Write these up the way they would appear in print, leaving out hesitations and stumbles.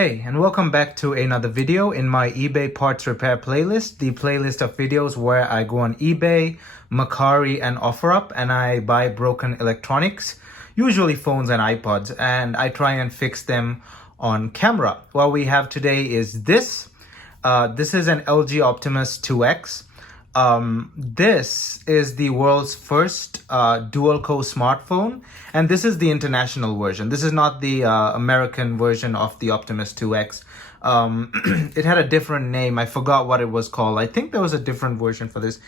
Hey, and welcome back to another video in my eBay parts repair playlist, the playlist of videos where I go on eBay, Mercari, and OfferUp, and I buy broken electronics, usually phones and iPods, and I try and fix them on camera. What we have today is this. This is an LG Optimus 2X. This is the world's first dual-core smartphone, and this is the international version. This is not the American version of the Optimus 2X. It had a different name. I forgot what it was called. I think there was a different version for this.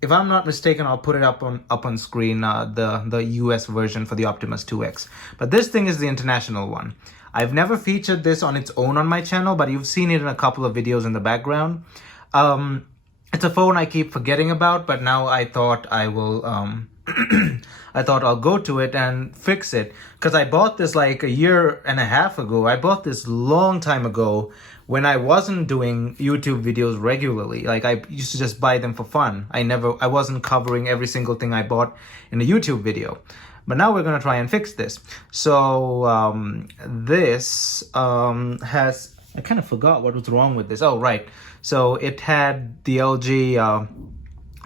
If I'm not mistaken, I'll put it up on screen, the US version for the Optimus 2X. But this thing is the international one. I've never featured this on its own on my channel, but you've seen it in a couple of videos in the background. It's a phone I keep forgetting about, but now I thought I will, I thought I'll go to it and fix it. Because I bought this like a year and a half ago. I bought this long time ago when I wasn't doing YouTube videos regularly. Like I used to just buy them for fun. I wasn't covering every single thing I bought in a YouTube video. But now we're going to try and fix this. So this has... I kind of forgot what was wrong with this. Oh, right. So it had the LG,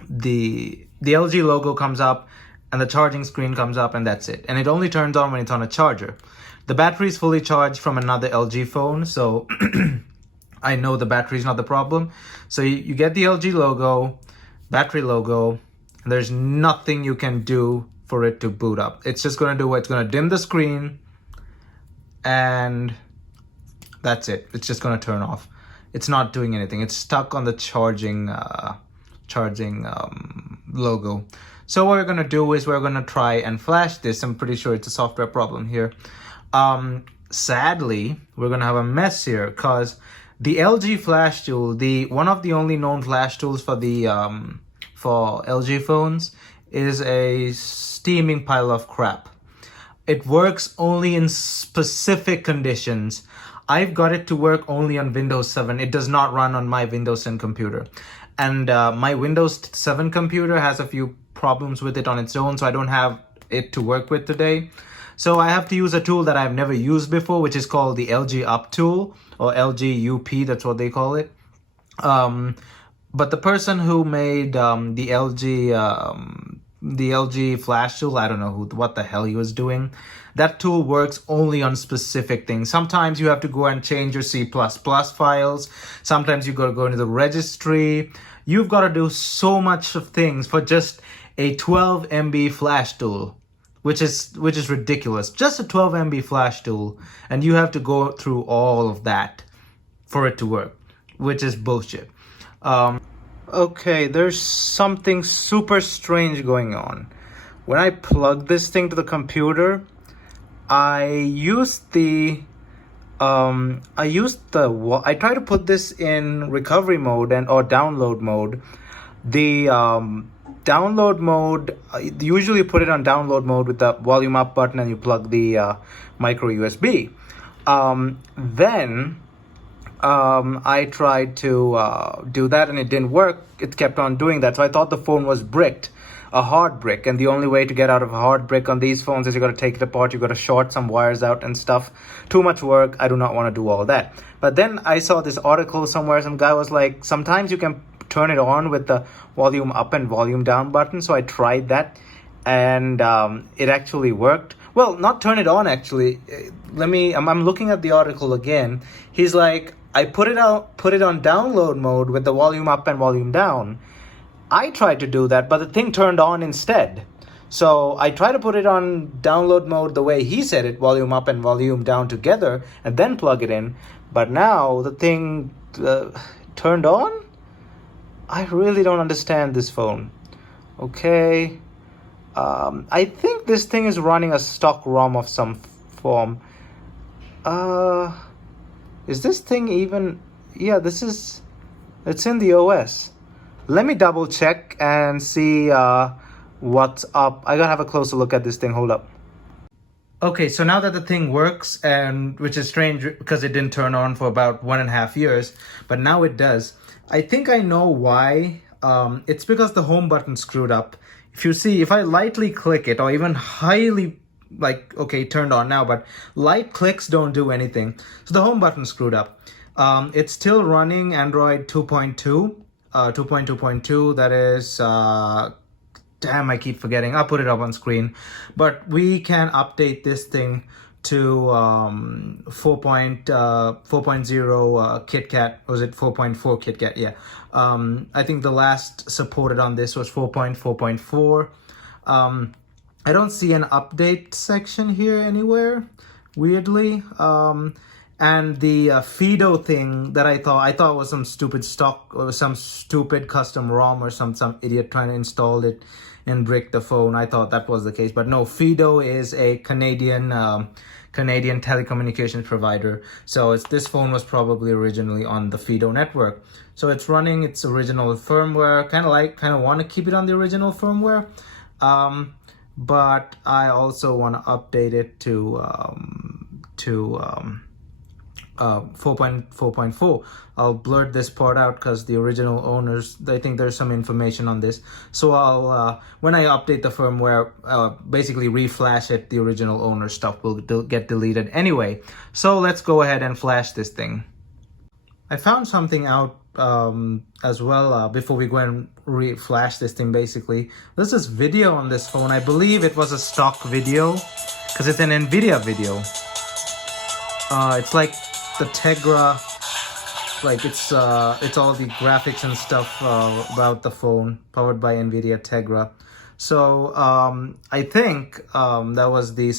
the LG logo comes up and the charging screen comes up and that's it. And it only turns on when it's on a charger. The battery is fully charged from another LG phone. So I know the battery is not the problem. So you get the LG logo, battery logo, and there's nothing you can do for it to boot up. It's just going to do what? It's going to dim the screen and... that's it. It's just going to turn off. It's not doing anything. It's stuck on the charging logo. So what we're going to do is we're going to try and flash this. I'm pretty sure it's a software problem here. Sadly, we're going to have a mess here because the LG flash tool, one of the only known flash tools for the for LG phones, is a steaming pile of crap. It works only in specific conditions. I've got it to work only on Windows 7. It does not run on my Windows 10 computer. And my Windows 7 computer has a few problems with it on its own, so I don't have it to work with today. So I have to use a tool that I've never used before, which is called the LGup tool, or LGup, that's what they call it. But the person who made the LG flash tool, I don't know what the hell he was doing. That tool works only on specific things. Sometimes you have to go and change your C++ files. Sometimes you got to go into the registry. You've got to do so much of things for just a 12 MB flash tool, which is ridiculous. Just a 12 MB flash tool, and you have to go through all of that for it to work, which is bullshit. Okay, there's something super strange going on. When I plug this thing to the computer, I try to put this in recovery mode or download mode. The download mode, usually put it on download mode with the volume up button and you plug the micro USB. Then I tried to do that and it didn't work. It kept on doing that. So I thought the phone was bricked, a hard brick. And the only way to get out of a hard brick on these phones is you got to take it apart. You got to short some wires out and stuff. Too much work. I do not want to do all that. But then I saw this article somewhere. Some guy was like, sometimes you can turn it on with the volume up and volume down button. So I tried that and it actually worked. Well, not turn it on actually. I'm looking at the article again. He's like, I put it on download mode with the volume up and volume down. I tried to do that, but the thing turned on instead. So I tried to put it on download mode the way he said it, volume up and volume down together, and then plug it in. But now the thing turned on? I really don't understand this phone. Okay. I think this thing is running a stock ROM of some form. Is this thing even... yeah, it's in the OS. Let me double check and see what's up. I gotta have a closer look at this thing. Hold up. Okay, so now that the thing works, and which is strange because it didn't turn on for about 1.5 years, but now it does. I think I know why. It's because the home button screwed up. If you see, if I lightly click it or even highly like, okay, turned on now, but light clicks don't do anything. So the home button screwed up. It's still running Android 2.2, 2.2.2. That is, damn, I keep forgetting. I'll put it up on screen. But we can update this thing to 4.0 KitKat. Was it 4.4 KitKat? Yeah. I think the last supported on this was 4.4.4. I don't see an update section here anywhere, weirdly. And the Fido thing that I thought was some stupid stock or some stupid custom ROM or some idiot trying to install it and brick the phone. I thought that was the case, but no. Fido is a Canadian telecommunications provider. So this phone was probably originally on the Fido network. So it's running its original firmware. Kind of want to keep it on the original firmware. But I also want to update it to 4.4. I'll blur this part out because the original owners, I think there's some information on this. So I'll, when I update the firmware, basically reflash it, the original owner stuff will get deleted anyway. So let's go ahead and flash this thing. I found something out as well before we go and flash this thing. Basically, there's this video on this phone. I believe it was a stock video because it's an NVIDIA video. It's like the Tegra, like it's all the graphics and stuff about the phone, powered by NVIDIA Tegra. So I think that was the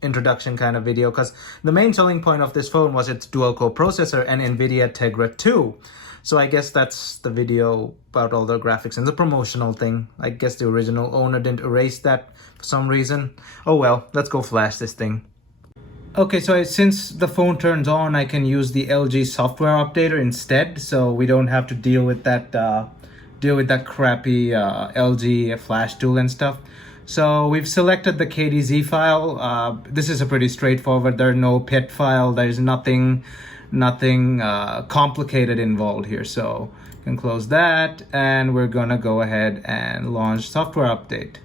introduction kind of video, because the main selling point of this phone was its dual-core processor and NVIDIA Tegra 2. So I guess that's the video about all the graphics and the promotional thing. I guess the original owner didn't erase that for some reason. Oh well, let's go flash this thing. Okay, so since the phone turns on, I can use the LG software updater instead, so we don't have to deal with that crappy LG flash tool and stuff. So we've selected the KDZ file. This is a pretty straightforward. There's no PIT file. There's nothing complicated involved here. So you can close that, and we're gonna go ahead and launch software update.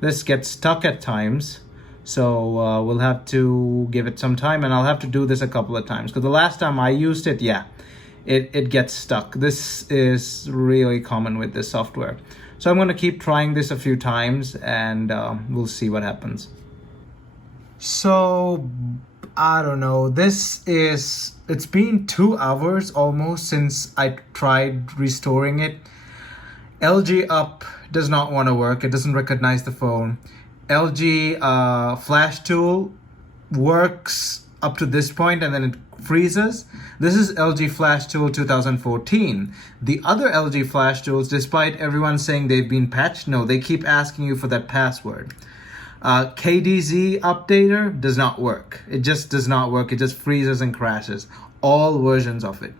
This gets stuck at times, so we'll have to give it some time, and I'll have to do this a couple of times because the last time I used it, yeah, it gets stuck. This is really common with this software. So I'm going to keep trying this a few times, and we'll see what happens. So, I don't know. It's been 2 hours almost since I tried restoring it. LGup does not want to work. It doesn't recognize the phone. LG flash tool works up to this point, and then it freezes. This is LG Flash Tool 2014. The other LG Flash tools, despite everyone saying they've been patched, no, they keep asking you for that password. KDZ updater does not work. It just does not work. It just freezes and crashes. All versions of it.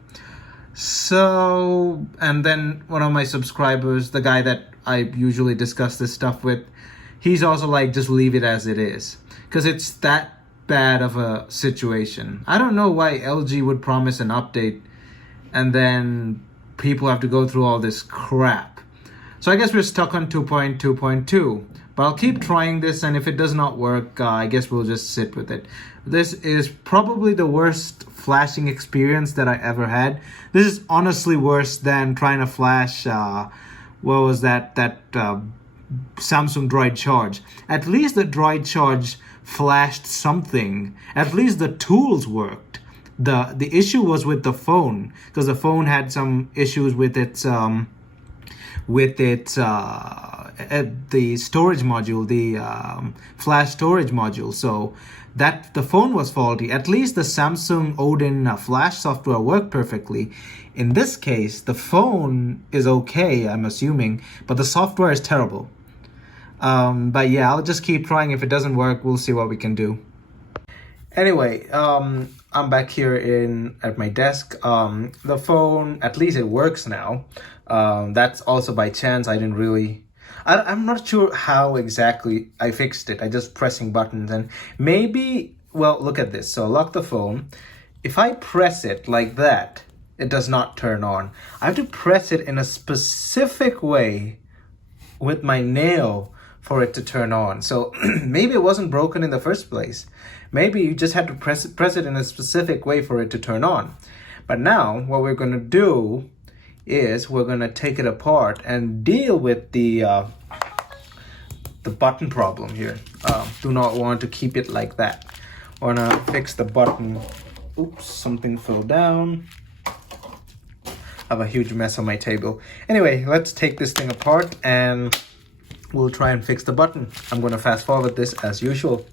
So, and then one of my subscribers, the guy that I usually discuss this stuff with, he's also like, just leave it as it is. Because it's that bad of a situation. I don't know why LG would promise an update and then people have to go through all this crap. So I guess we're stuck on 2.2.2, but I'll keep trying this, and if it does not work, I guess we'll just sit with it. This is probably the worst flashing experience that I ever had. This is honestly worse than trying to flash what was that Samsung Droid Charge. At least the Droid Charge flashed something. At least the tools worked. The issue was with the phone, because the phone had some issues with its the storage module, the flash storage module. So that the phone was faulty. At least the Samsung Odin flash software worked perfectly. In this case, the phone is okay, I'm assuming, but the software is terrible. But yeah, I'll just keep trying. If it doesn't work, we'll see what we can do. Anyway, I'm back here at my desk. The phone, at least it works now. That's also by chance. I'm not sure how exactly I fixed it. I just pressing buttons, and maybe, well, look at this. So lock the phone. If I press it like that, it does not turn on. I have to press it in a specific way with my nail for it to turn on. So maybe it wasn't broken in the first place. Maybe you just had to press it in a specific way for it to turn on. But now what we're going to do is we're going to take it apart and deal with the button problem here. Do not want to keep it like that. Want to fix the button. Oops, something fell down. I have a huge mess on my table. Anyway, let's take this thing apart and we'll try and fix the button. I'm going to fast forward this as usual.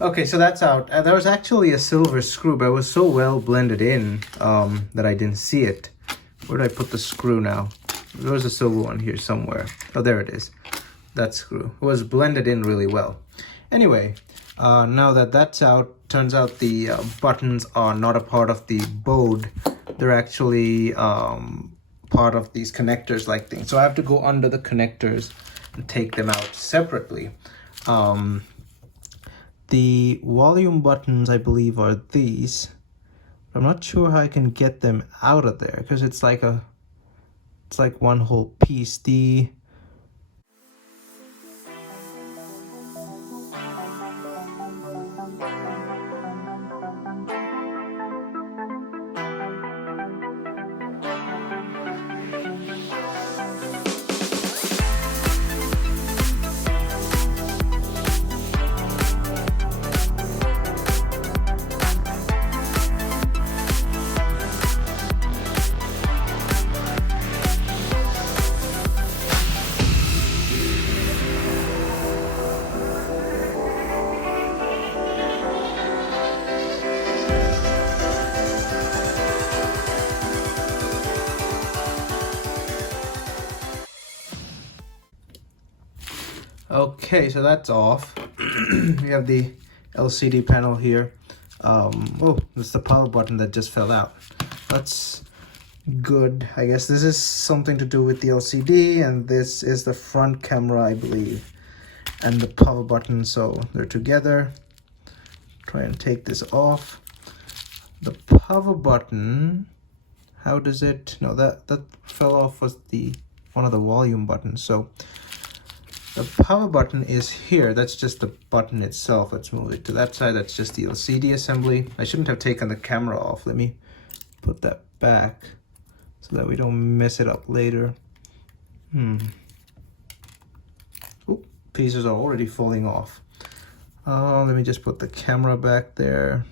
Okay, so that's out. There was actually a silver screw, but it was so well blended in that I didn't see it. Where did I put the screw now? There was a silver one here somewhere. Oh, there it is. That screw. It was blended in really well. Anyway, now that that's out, turns out the buttons are not a part of the board. They're actually part of these connectors like things. So I have to go under the connectors and take them out separately. The volume buttons, I believe, are these. I'm not sure how I can get them out of there because it's like one whole piece. Okay, so that's off. We have the LCD panel here. Oh, that's the power button that just fell out. That's good. I guess this is something to do with the LCD, and this is the front camera, I believe, and the power button, so they're together. Try and take this off. The power button, how does it, no, that fell off was one of the volume buttons. So the power button is here. That's just the button itself. Let's move it to that side. That's just the LCD assembly. I shouldn't have taken the camera off. Let me put that back so that we don't mess it up later. Oop, pieces are already falling off. Let me just put the camera back there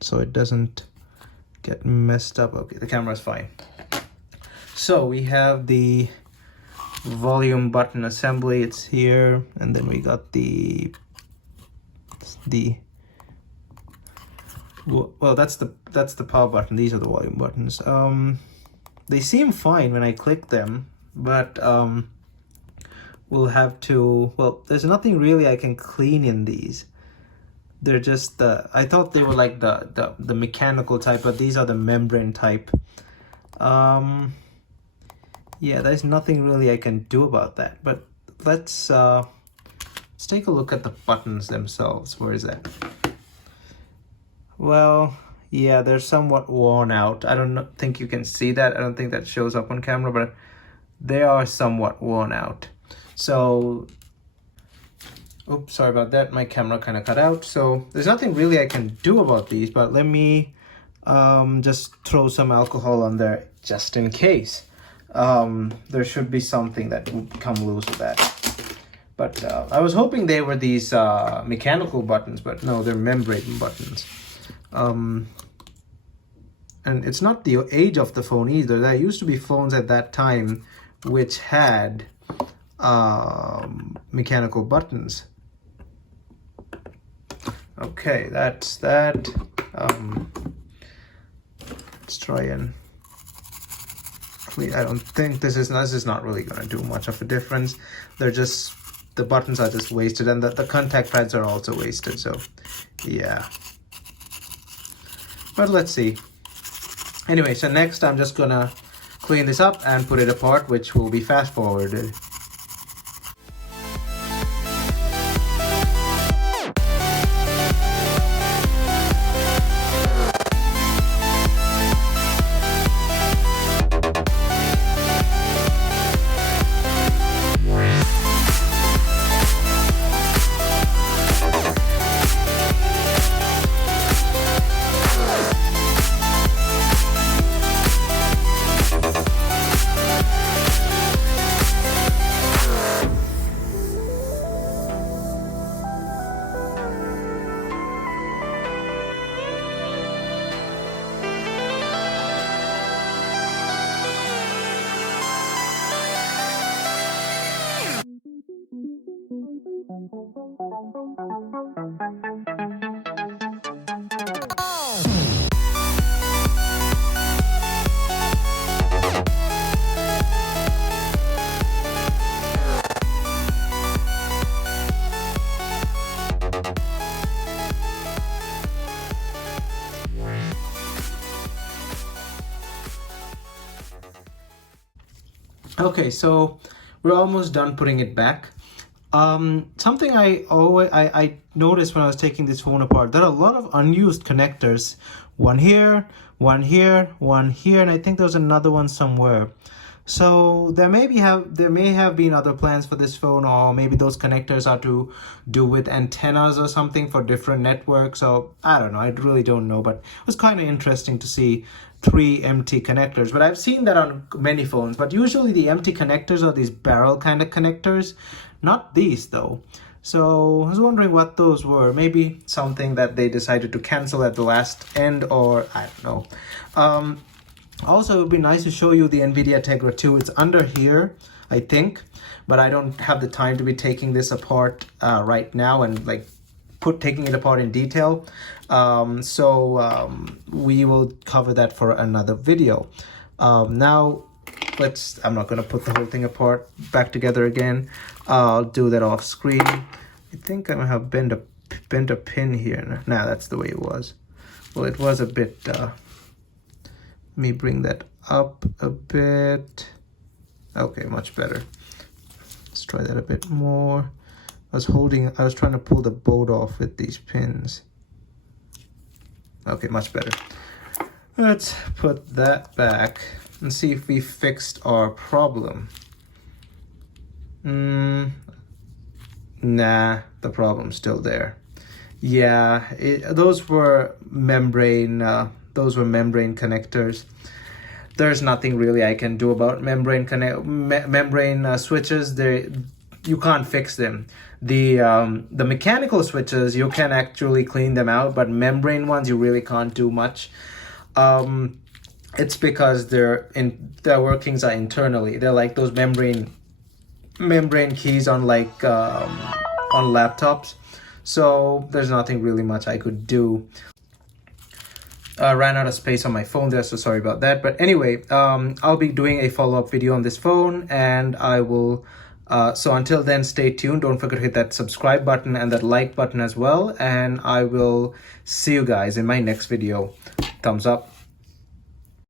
so it doesn't get messed up. Okay, the camera's fine. So we have the volume button assembly. It's here, and then we got the well, that's the power button. These are the volume buttons. They seem fine when I click them, but we'll have to, well, there's nothing really I can clean in these. They're just I thought they were like the mechanical type, but these are the membrane type. Yeah, there's nothing really I can do about that, but let's take a look at the buttons themselves. Where is that? Well, yeah, they're somewhat worn out. I don't think you can see that. I don't think that shows up on camera, but they are somewhat worn out. So, oops, sorry about that. My camera kind of cut out. So there's nothing really I can do about these, but let me just throw some alcohol on there just in case. There should be something that would come loose with that. But I was hoping they were these mechanical buttons, but no, they're membrane buttons. And it's not the age of the phone either. There used to be phones at that time which had mechanical buttons. Okay, that's that. Let's try and clean. I don't think this is not really going to do much of a difference. They're just, the buttons are just wasted, and the contact pads are also wasted. So yeah, but let's see. Anyway, so next I'm just gonna clean this up and put it apart, which will be fast forwarded. Okay, so we're almost done putting it back. Something I noticed when I was taking this phone apart, there are a lot of unused connectors. One here, one here, one here, and I think there's another one somewhere. So there may have been other plans for this phone, or maybe those connectors are to do with antennas or something for different networks. So I don't know, I really don't know, but it was kind of interesting to see 3 empty connectors. But I've seen that on many phones, but usually the empty connectors are these barrel kind of connectors, not these though. So I was wondering what those were. Maybe something that they decided to cancel at the last end, or I don't know. Also, it would be nice to show you the NVIDIA Tegra 2. It's under here, I think, but I don't have the time to be taking this apart right now and like taking it apart in detail. So we will cover that for another video. Now, I'm not going to put the whole thing apart back together again. I'll do that off screen. I think I have bent a pin here. Nah, that's the way it was. Well, it was a bit... Let me bring that up a bit. Okay, much better. Let's try that a bit more. I was trying to pull the bolt off with these pins. Okay, much better. Let's put that back and see if we fixed our problem. Nah, the problem's still there. Yeah, those were membrane connectors. There's nothing really I can do about membrane switches. You can't fix them. The mechanical switches, you can actually clean them out, but membrane ones you really can't do much. It's because their workings are internally. They're like those membrane keys on like on laptops. So there's nothing really much I could do. Ran out of space on my phone there, so sorry about that. But anyway, I'll be doing a follow-up video on this phone, and I will so until then, stay tuned. Don't forget to hit that subscribe button and that like button as well, and I will see you guys in my next video. Thumbs up.